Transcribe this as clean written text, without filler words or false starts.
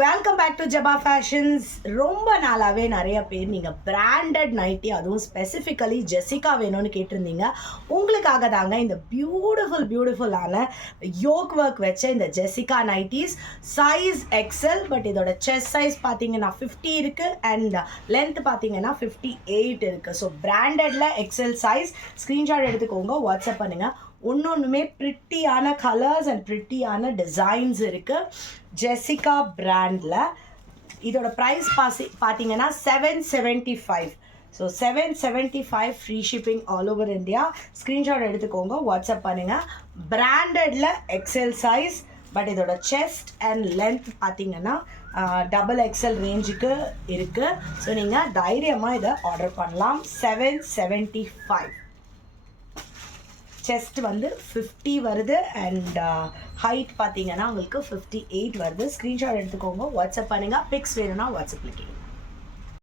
Welcome back to Jaba fashions. ரொம்ப நாளாகவே நிறைய பேர் நீங்கள் பிராண்டட் நைட்டி, அதுவும் ஸ்பெசிஃபிக்கலி ஜெசிகா வேணும்னு கேட்டிருந்தீங்க. உங்களுக்காக தாங்க இந்த பியூட்டிஃபுல்லான யோக் ஒர்க் வச்ச இந்த Jessica nighties. Size XL, but இதோட செஸ்ட் சைஸ் பார்த்தீங்கன்னா 50 இருக்குது அண்ட் லென்த் பார்த்தீங்கன்னா 58 இருக்குது. ஸோ பிராண்டடில் எக்ஸல் சைஸ். ஸ்க்ரீன்ஷாட் எடுத்துக்கோங்க, வாட்ஸ்அப் பண்ணுங்கள். ஒன்றுமே ப்ரிட்டியான கலர்ஸ் அண்ட் ப்ரிட்டியான டிசைன்ஸ் இருக்குது ஜெசிகா பிராண்டில். இதோட ப்ரைஸ் பார்த்தீங்கன்னா 775. ஸோ 775 free shipping all over India. Screenshot எடுத்துக்கோங்க, வாட்ஸ்அப் பண்ணுங்கள். பிராண்டடில் எக்ஸல் சைஸ், பட் இதோட செஸ்ட் அண்ட் லென்த் பார்த்தீங்கன்னா டபுள் எக்ஸல் ரேஞ்சுக்கு இருக்குது. ஸோ நீங்கள் தைரியமாக இதை ஆர்டர் பண்ணலாம். 775. செஸ்ட் வந்து 50 வருது அண்ட் ஹைட் பார்த்தீங்கன்னா உங்களுக்கு 58 வருது. ஸ்க்ரீன்ஷாட் எடுத்துக்கோங்க, வாட்ஸ்அப் பண்ணுங்கள். பிக்ஸ் வேணும்னா வாட்ஸ்அப்பில் கேளுங்க.